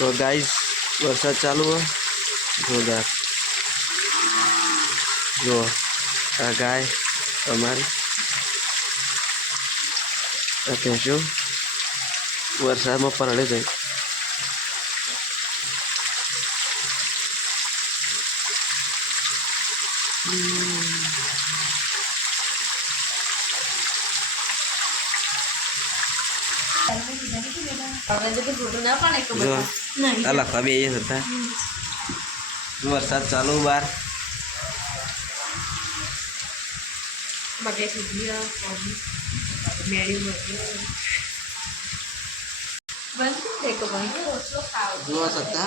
तो गाइस वरसाद चालू है जोरदार। जो आ गाय हमारी भैंसो वरसाद में पलड़े गई। लखवा भी होता वरसाद चालू बार जो सकता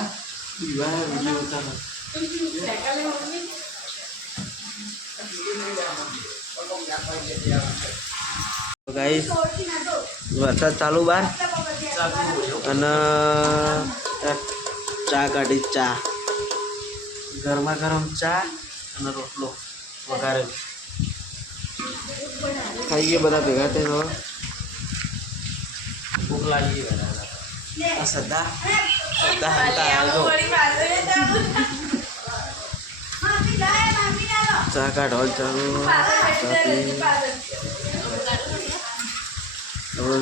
गाइस वरसाद चालू बार चा काढ़ी चा गरमा गरम चा रोटलो वगारे खाइए बता भेगा थे तो भूख लगी सदा सदा हंता चा का ढोल चालू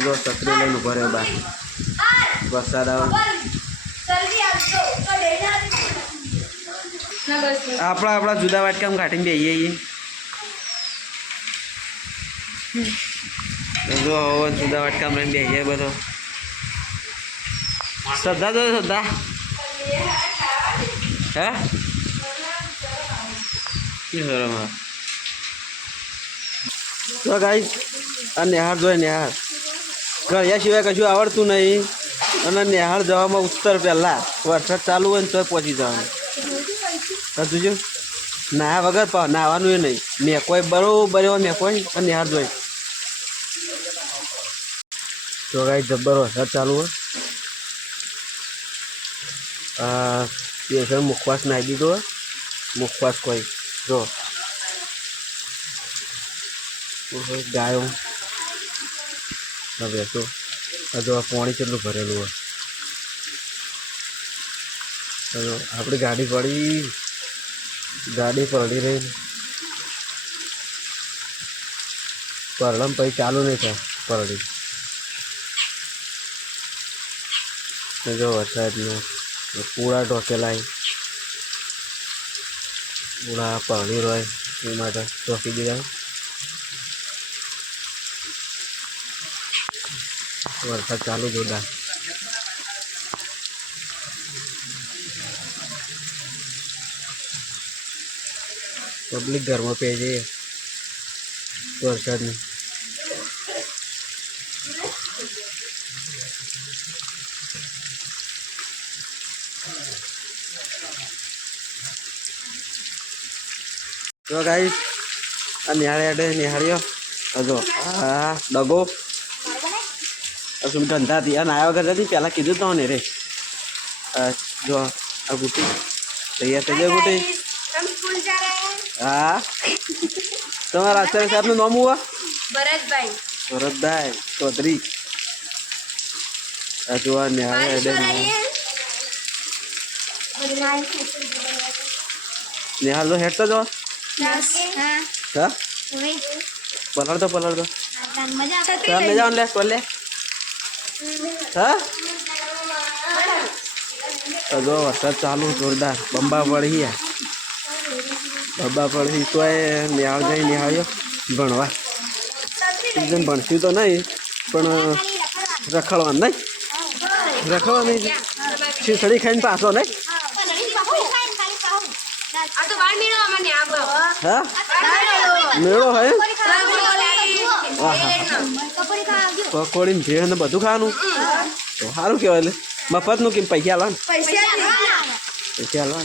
जो छतरी लઈને ઉભા રહ્યો બા વરસાદ આવે આપણા જુદા વાટકામાં કાઢીને બેહીએ જો જુદા વાટકામાં રહીને બેહીએ બધો શ્રદ્ધા તો શ્રદ્ધા હે શું કરો તો ગાઈસ આ નિહાળ જોઈએ નિહાળ ઘડિયા સિવાય કશું આવડતું નહીં અને નિહાળ જવામાં ઉત્તર પહેલાં વરસાદ ચાલુ હોય ને તો પહોંચી જવાનું જોજો નાહ્યા વગર નાહવાનું એ નહીં મેકોય બરોબર એવો મેકોય અને નિહાળ જોઈ તો ગાઈસ જબ્બર વરસાદ ચાલુ હોય સ્પેશિયલ મુખવાસ નાખી દીધો હોય મુખવાસ કોઈ જો ગાયો હવે તો હજુ આ પાણી કેટલું ભરેલું હોય હજુ આપણી ગાડી પડી રહી પરણમ પછી ચાલુ નહીં થાય પરડી જો વરસાદનું પૂળા ઢોકેલા પૂળા પરડી રહે એ માટે ઢોકી દીધા वरसाद चालू जोरदार पब्लिक घर में पे वरसाद में तो गाइस निहाळियो हजो हाँ डगो असुम धंधा थी आया वगैरह नहीं पहला कीधु तो ने रे जो आ गुटी तैयार थे गुटी हाँ तुम्हारा आचार्य साहब नु नाम हुआ भरत भाई चौधरी जो निहाळ निहाळ जो हेड तो जो हाँ पलड़ दो चल ले जाओ ले ले हाँ जो वरसाद चालू जोरदार बंबा पड़ी है तो निहाळ जाए निहाळियो भणवा सीजन भणसी तो नहीं पण रखड़वा नहीं खिचड़ी खाई पासो नहीं हाँ मेड़ो है पकोड़ी भेड़ ने बधु खानु तो सारू कहवाय मफत नु कि पैसा आलवा पैसा आलवा